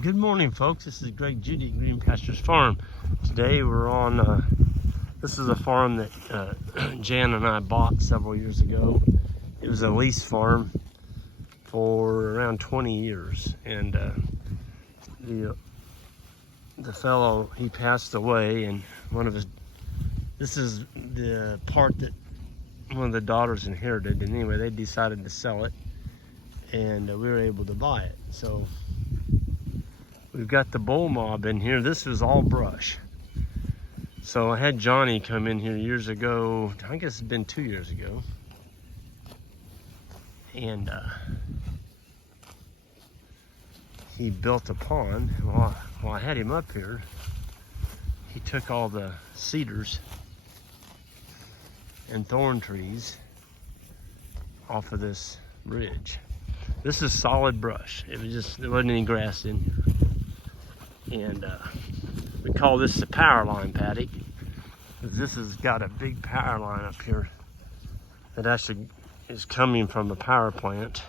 Good morning, folks. This is Greg Judy at Green Pastures Farm. Today we're on, this is a farm that Jan and I bought several years ago. It was a lease farm for around 20 years. And the fellow, he passed away, and this is the part that one of the daughters inherited. And anyway, they decided to sell it, and we were able to buy it. So we've got the bull mob in here. This is all brush. So I had Johnny come in here years ago. I guess it's been 2 years ago. And he built a pond. While I had him up here, he took all the cedars and thorn trees off of this ridge. This is solid brush. There wasn't any grass in here. And we call this the power line paddock, because this has got a big power line up here that actually is coming from a power plant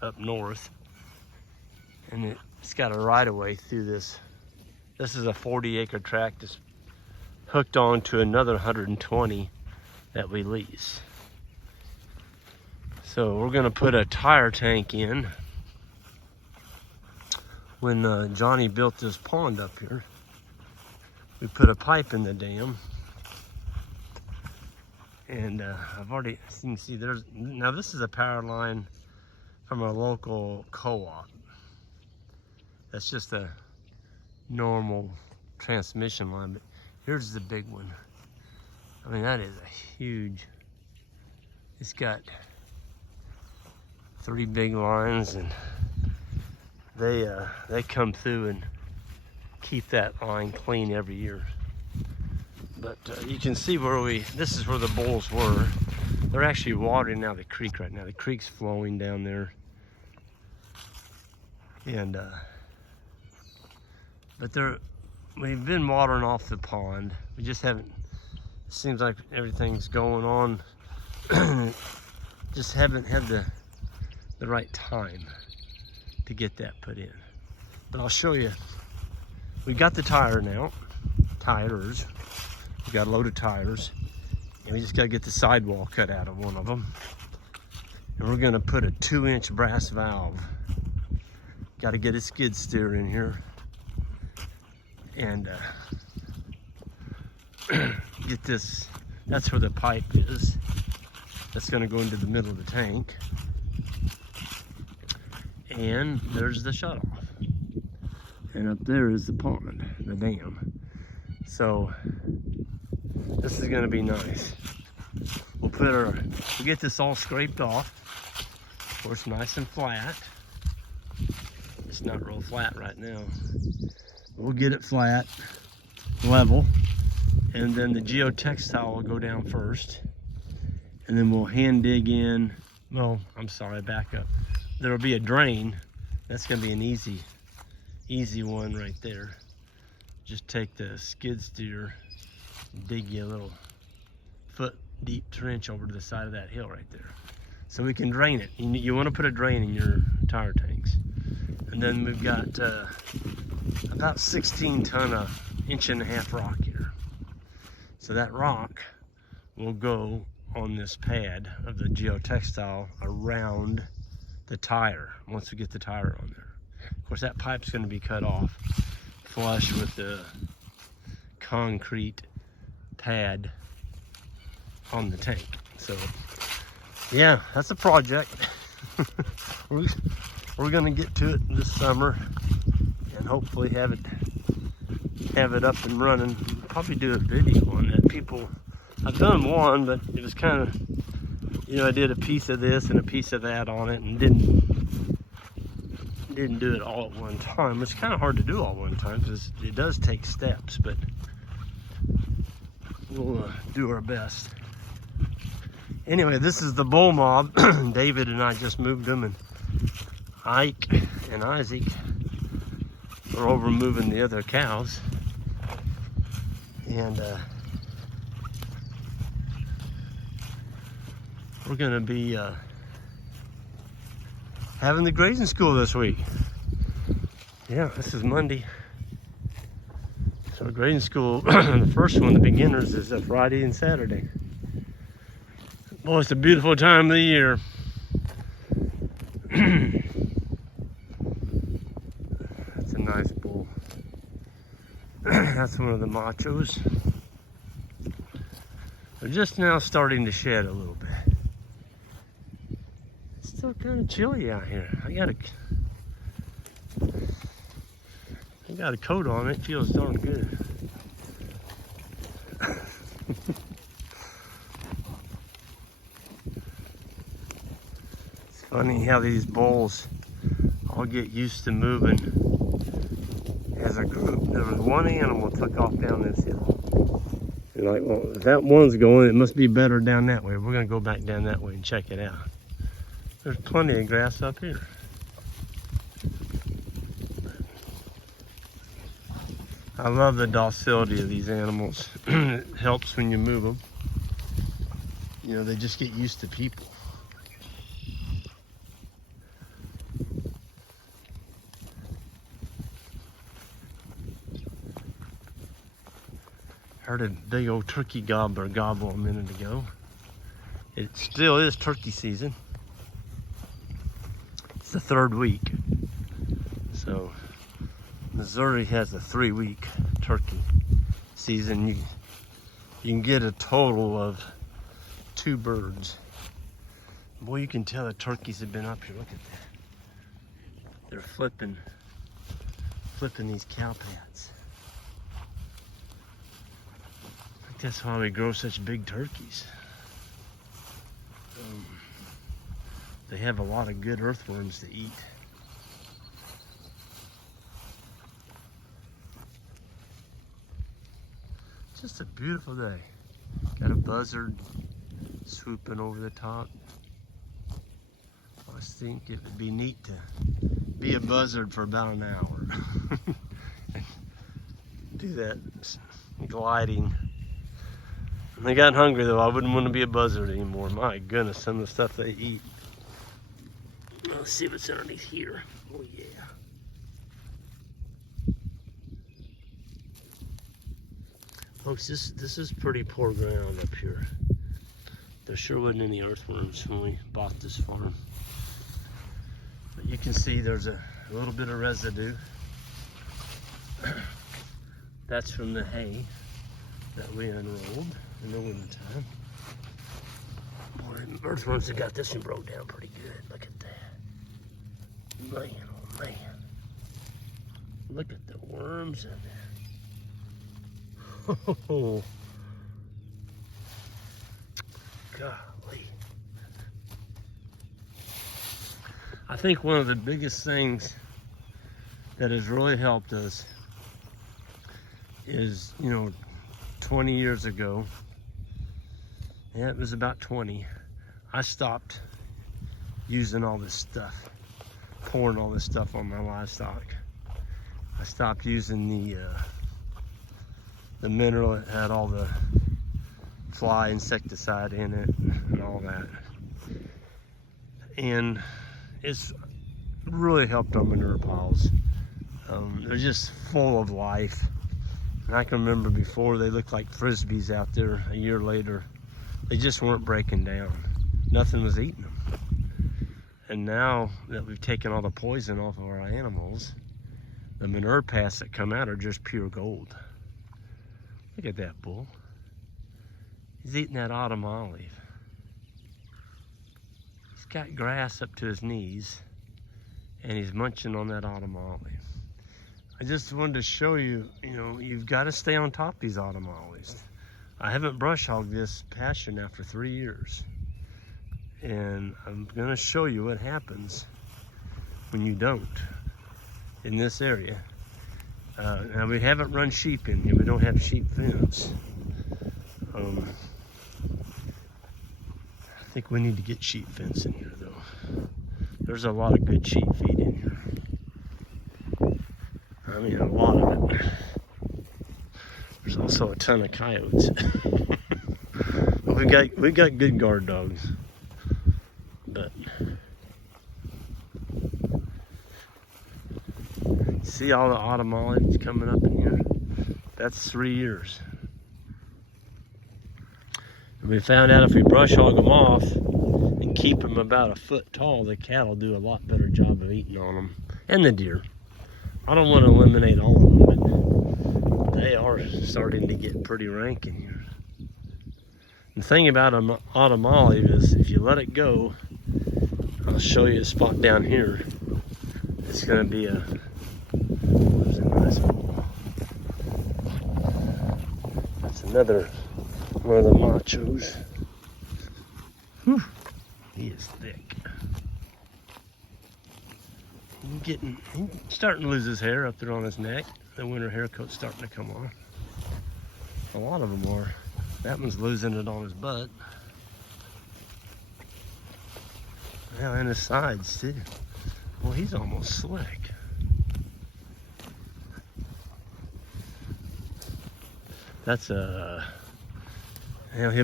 up north, and it's got a right-of-way through this. This is a 40-acre tract that's hooked on to another 120 that we lease. So we're going to put a tire tank in. When Johnny built this pond up here, we put a pipe in the dam, and I've already, as you can see, now this is a power line from a local co-op. That's just a normal transmission line, but here's the big one. I mean, that is a huge, it's got 3 big lines, and they come through and keep that line clean every year. But you can see this is where the bulls were. They're actually watering now the creek right now. The creek's flowing down there. And but we've been watering off the pond. We just haven't, it seems like everything's going on. Just haven't had the right time to get that put in. But I'll show you. We got the tires. We got a load of tires, and we just got to get the sidewall cut out of one of them. And we're going to put a 2-inch brass valve. Got to get a skid steer in here and get this. That's where the pipe is. That's going to go into the middle of the tank. And there's the shutoff. And up there is the pond, the dam. So this is gonna be nice. We'll get this all scraped off. Of course, nice and flat. It's not real flat right now. We'll get it flat, level, and then the geotextile will go down first. And then we'll hand dig in. No, I'm sorry, back up. There'll be a drain. That's gonna be an easy one right there. Just take the skid steer, dig you a little foot deep trench over to the side of that hill right there, so we can drain it. You want to put a drain in your tire tanks. And then we've got about 16 ton of 1.5 inch rock here. So that rock will go on this pad of the geotextile around the tire once we get the tire on there. Of course, that pipe's going to be cut off flush with the concrete pad on the tank. So yeah, that's a project. We're going to get to it this summer and hopefully have it up and running. Probably do a video on that. I've done one, but it was kind of, I did a piece of this and a piece of that on it, and didn't do it all at one time. It's kind of hard to do all at one time because it does take steps, but we'll do our best. Anyway, this is the bull mob. David and I just moved them, and Ike and Isaac are over moving the other cows. And we're gonna be having the grazing school this week. Yeah, this is Monday. So grading school, the first one, the beginners, is a Friday and Saturday. Boy, it's a beautiful time of the year. That's a nice bull. That's one of the machos. They're just now starting to shed a little bit. It's still kind of chilly out here. I got a coat on. It feels darn good. It's funny how these bulls all get used to moving as a group. There was one animal took off down this hill. You're like, well, if that one's going, it must be better down that way. We're gonna go back down that way and check it out. There's plenty of grass up here. I love the docility of these animals. It helps when you move them. You know, they just get used to people. Heard a big old turkey gobbler gobble a minute ago. It still is turkey season. It's the 3rd week. So Missouri has a 3-week turkey season. You can get a total of 2 birds. Boy, you can tell the turkeys have been up here. Look at that. They're flipping these cow pats. I think that's why we grow such big turkeys. They have a lot of good earthworms to eat. Just a beautiful day. Got a buzzard swooping over the top. I think it would be neat to be a buzzard for about an hour. Do that gliding. When they got hungry though, I wouldn't want to be a buzzard anymore. My goodness, some of the stuff they eat. Let's see what's underneath here. Oh yeah. Folks, this is pretty poor ground up here. There sure wasn't any earthworms when we bought this farm. But you can see there's a little bit of residue. That's from the hay that we unrolled in the wintertime. Boy, earthworms have got this one broke down pretty good. Look at that. Man, oh man. Look at the worms in there. Oh, golly. I think one of the biggest things that has really helped us is, 20 years ago, yeah, it was about 20, I stopped using all this stuff, pouring all this stuff on my livestock. I stopped using the mineral that had all the fly insecticide in it and all that. And it's really helped our manure piles. They're just full of life. And I can remember before, they looked like frisbees out there. A year later, they just weren't breaking down. Nothing was eating them. And now that we've taken all the poison off of our animals, the manure pasts that come out are just pure gold. Look at that bull. He's eating that autumn olive. He's got grass up to his knees, and he's munching on that autumn olive. I just wanted to show you, you've got to stay on top of these autumn olives. I haven't brush hogged this pasture now for 3 years. And I'm gonna show you what happens when you don't in this area. Now we haven't run sheep in here. We don't have sheep fence. I think we need to get sheep fence in here though. There's a lot of good sheep feed in here. I mean, a lot of it. There's also a ton of coyotes. But we got good guard dogs. But See all the autumn olives coming up in here? That's 3 years. And we found out if we brush hog them off and keep them about a foot tall, the cattle do a lot better job of eating on them, and the deer. I don't want to eliminate all of them, but they are starting to get pretty rank in here. The thing about an autumn olive is if you let it go, I'll show you a spot down here. It's going to be there's a nice bull. That's another one of the machos. Whew, he is thick. He's starting to lose his hair up there on his neck. The winter hair coat's starting to come off. A lot of them are. That one's losing it on his butt. Yeah, and his sides too. Well, he's almost slick. That's he'll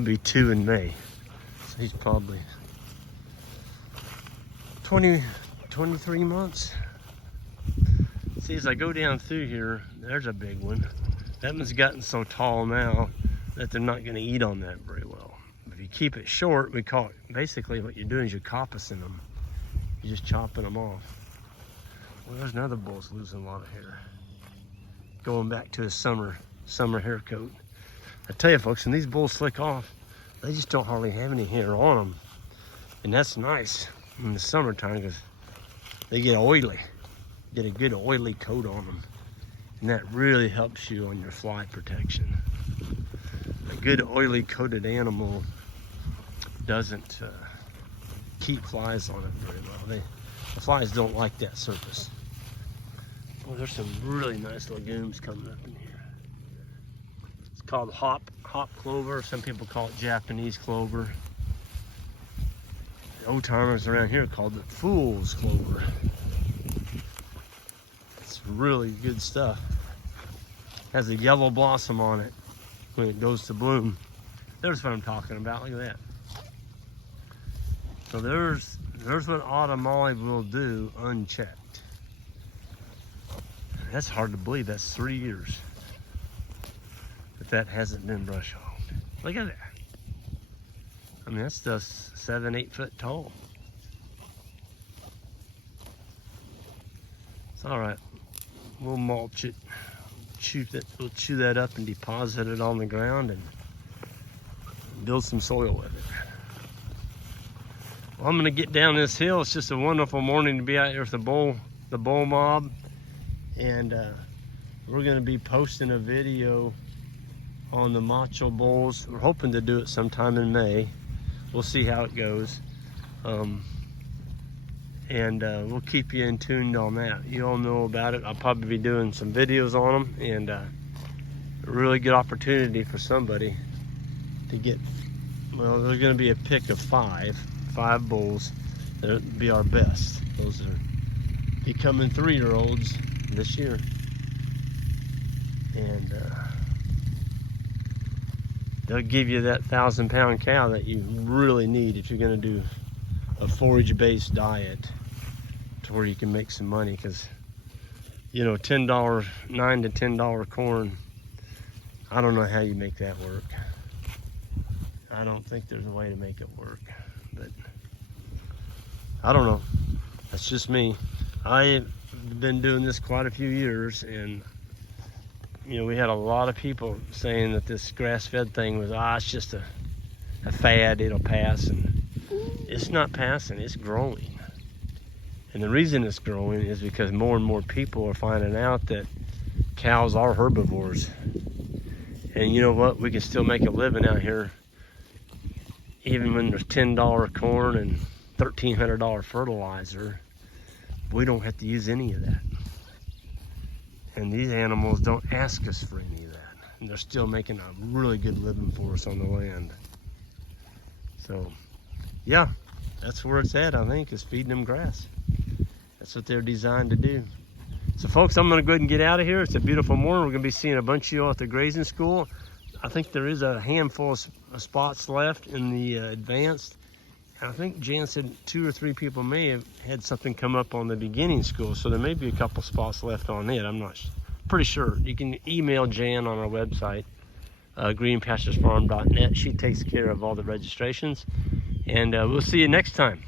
be 2 in May. So he's probably 23 months. See, as I go down through here, there's a big one. That one's gotten so tall now that they're not gonna eat on that very well. If you keep it short, we call it, basically what you're doing is you're coppicing them. You're just chopping them off. Well, there's another bull's losing a lot of hair. Going back to his summer hair coat. I tell you folks, when these bulls slick off, they just don't hardly have any hair on them. And that's nice in the summertime because they get oily. Get a good oily coat on them. And that really helps you on your fly protection. A good oily coated animal doesn't keep flies on it very well. The flies don't like that surface. Well, there's some really nice legumes coming up in here. It's called hop clover. Some people call it Japanese clover. The old timers around here called it fool's clover. It's really good stuff. Has a yellow blossom on it when it goes to bloom. There's what I'm talking about. Look at that. So there's what autumn olive will do unchecked. That's hard to believe. That's 3 years that hasn't been brush hogged. Look at that. I mean, that's just 7-8 foot tall. It's all right. We'll mulch it, we'll chew that up and deposit it on the ground and build some soil with it. Well, I'm gonna get down this hill. It's just a wonderful morning to be out here with the bull mob, and we're gonna be posting a video on the macho bulls. We're hoping to do it sometime in May. We'll see how it goes. And we'll keep you in tune on that. You all know about it. I'll probably be doing some videos on them, and a really good opportunity for somebody to get, well, there's gonna be a pick of five bulls. That'll be our best. Those are becoming 3-year-olds this year. And they'll give you that 1,000-pound cow that you really need if you're gonna do a forage-based diet to where you can make some money, because you know, $9 to $10 corn, I don't know how you make that work. I don't think there's a way to make it work, but I don't know. That's just me. I've been doing this quite a few years, and you know, we had a lot of people saying that this grass-fed thing was, it's just a fad, it'll pass, and it's not passing, it's growing. And the reason it's growing is because more and more people are finding out that cows are herbivores. And you know what? We can still make a living out here even when there's $10 corn and $1,300 fertilizer. We don't have to use any of that. And these animals don't ask us for any of that. And they're still making a really good living for us on the land. So, yeah, that's where it's at, I think, is feeding them grass. That's what they're designed to do. So folks, I'm gonna go ahead and get out of here. It's a beautiful morning. We're gonna be seeing a bunch of you at the grazing school. I think there is a handful of spots left in the advanced, And I think Jan said 2 or 3 people may have had something come up on the beginning school, so there may be a couple spots left on it. I'm not pretty sure. You can email Jan on our website, greenpasturesfarm.net. She takes care of all the registrations. And we'll see you next time.